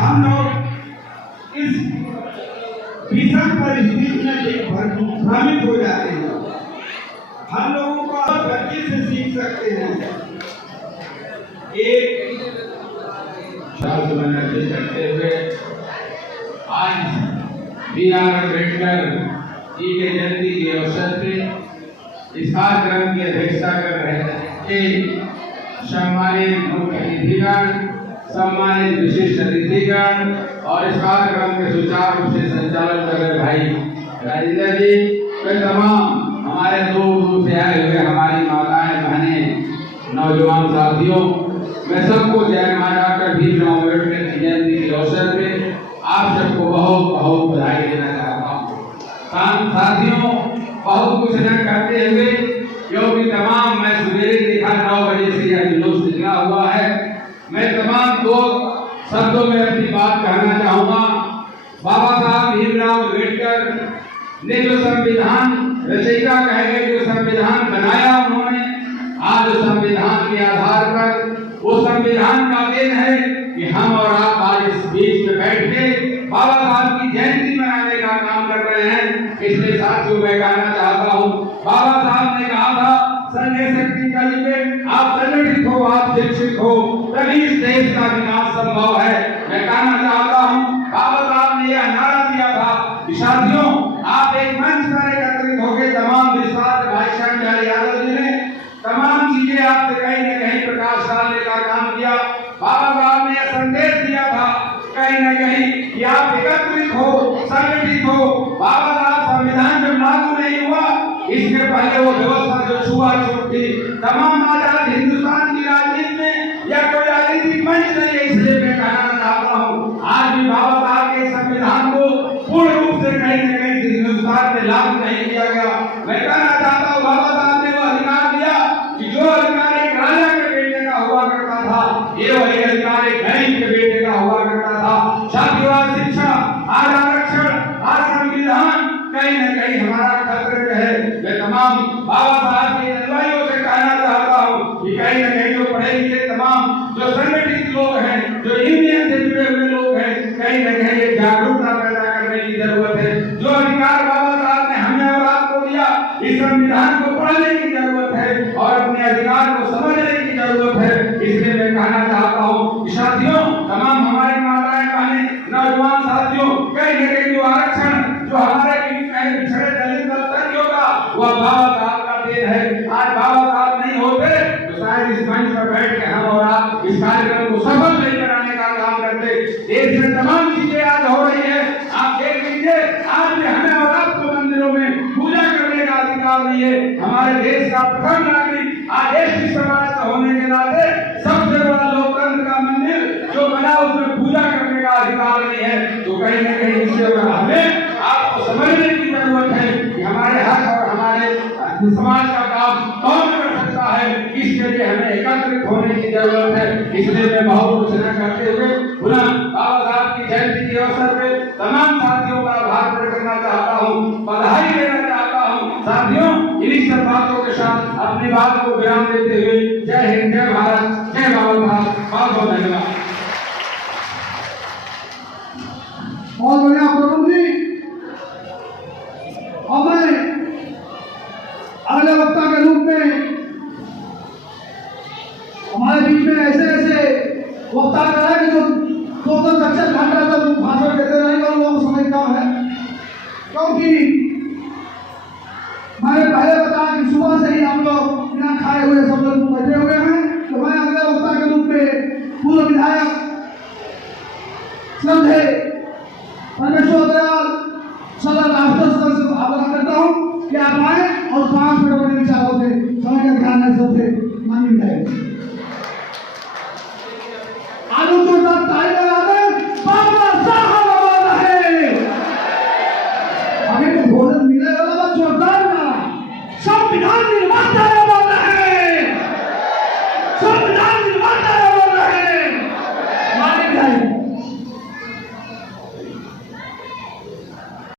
हम लोग इस भीषण परिस्थिति में भ्रमित हो जाते हैं। हम लोगों को बच्चे से सीख सकते हैं। एक करते हुए आज B.R. अम्बेडकर जी के जयंती के अवसर पे इस कार्यक्रम की अध्यक्षता कर रहे थे सम्मानित मुख्य अतिथिगण, सम्मानित विशिष्ट अतिथिगण और इस कार्यक्रम के सुचारू रूप से संचालन कर रहे भाई राजेंद्र जी, तमाम हमारे दूर दूर से आए हुए हमारी माताएं, बहनें, नौजवान साथियों, मैं सबको जय माता डॉक्टर भीमराव अम्बेडकर की जयंती के अवसर पे आप सबको बहुत बहुत बधाई देना चाहता हूँ। साथियों, बहुत कुछ न करते हुए, क्योंकि तमाम मैं सवेरे देखा 9 बजे से यह जुलूस निकला हुआ है, मैं तमाम दो शब्दों में अपनी बात कहना चाहूँगा। बाबा साहब भीमराव अम्बेडकर ने जो संविधान रचयिता कहे गए, जो संविधान बनाया उन्होंने, आज संविधान के आधार पर वो संविधान का देन है कि हम और आप आज इस बीच में बैठ के बाबा साहब की जयंती मनाने का काम कर रहे हैं। इसलिए साथियों मैं कहना चाहता हूँ, बाबा साहब ने कहा था संघ शक्ति कली में आप संगठित हो, आप शिक्षित हो, तभी इस देश का विकास संभव है। मैं कहना चाहता हूँ, बाबा साहब ने यह नारा दिया था कि साथियों आप एक मंच पर एकत्रित होकर तमाम विश्वास भाई श्याम यादव जी ने तमाम चीजें आपसे कहीं न कहीं प्रकाश डालने का काम किया। बाबा साहब ने यह संदेश दिया था कहीं न कहीं कि आप एकत्रित हो, संगठित हो। बाबा साहब संविधान जब लागू नहीं हुआ, इसके पहले वो व्यवस्था जो छुआछूत थी, तमाम आजाद हिंदुस्तान की राजनीति में या कोई राजनीतिक मंच नहीं है। इसलिए मैं कहना चाहता हूँ, आज भी बाबा साहब के संविधान को पूर्ण रूप से कहीं न कहीं हिंदुस्तान में लागू नहीं किया गया। मैं कहना चाहता हूँ, बाबा साहब ने वो अधिकार दिया कि जो अधिकार एक राजा के बेटे का हुआ करता था, ये वही अधिकार एक गरीब के बेटे का हुआ करता था। साथियों, आज शिक्षा, आज आरक्षण, आज संविधान कहीं न कहीं हमारा खतरे में है। मैं तमाम बाबा साहब के अनुयायियों से कहना चाहता हूँ कि कहीं न कहीं जो पढ़े लिखे तमाम जो संगठित लोग हैं, जो यूनियन से जुड़े हुए लोग हैं, कहीं न कहीं एक जागरूकता पैदा करने की जरूरत है। जो अधिकार बाबा साहब ने हमें और आपको दिया, इस संविधान को पढ़ने की जरूरत है और अपने अधिकार को समझने की जरूरत है। इसलिए मैं कहना चाहता हूँ कि साथियों, तमाम हमारी माताएं, बहनें, नौजवान साथियों, कहीं न कहीं जो आरक्षण जो हमारे पिछड़े दलित तबकों का, वह बाबा साहब का देन है। आज बाबा साहब नहीं होते तो शायद इस मंच पर बैठ के हम और आप इस कार्यक्रम को सफल नहीं कराने का काम करते। देश में तमाम चीजें आज हो रही है, आप देख लीजिए, आज भी हमें और आपको मंदिरों में पूजा करने का अधिकार नहीं है। हमारे देश का प्रथम नागरिक आज एसटी समाज का होने के नाते सबसे बड़ा लोकतंत्र का मंदिर जो बना, उसमें पूजा करने का अधिकार नहीं है। तो कहीं न कहीं इससे हमें आपको समझने की जरूरत है कि हमारे हक और हमारे समाज का काम कौन कर सकता है, इसके लिए हमें एकत्रित होने की जरूरत है। इसलिए मैं बहुत कुछ न करते हुए पुनः बाबा साहब की जयंती के अवसर पे तमाम साथियों का आभार प्रकट करना चाहता हूँ, बधाई देना चाहता हूँ। साथियों, इन्हीं सब बातों के साथ अपनी बात को विराम देते हुए जय हिंद, जय भारत, जय बाबा साहब, बहुत बहुत धन्यवाद। बहुत बढ़िया प्रभु जी। और मैं अगले वक्ता के रूप में हमारे बीच में ऐसे ऐसे वक्ता रहे कि जो 2-3 घंटा तक भाषण देते रहेंगे और लोग समय कम है, क्योंकि मैंने पहले बताया कि सुबह से ही हम लोग बिना खाए हुए सब लोग बैठे हुए हैं। तो मैं अगले वक्ता के रूप में पूर्व विधायक श्रद्धेय परमेश्वर दयाल सदर राष्ट्र सदस्य से आग्रह करता हूँ कि आप आए और 5 मिनट अपने विचारों से समय का ध्यान रखते माननीय विधायक।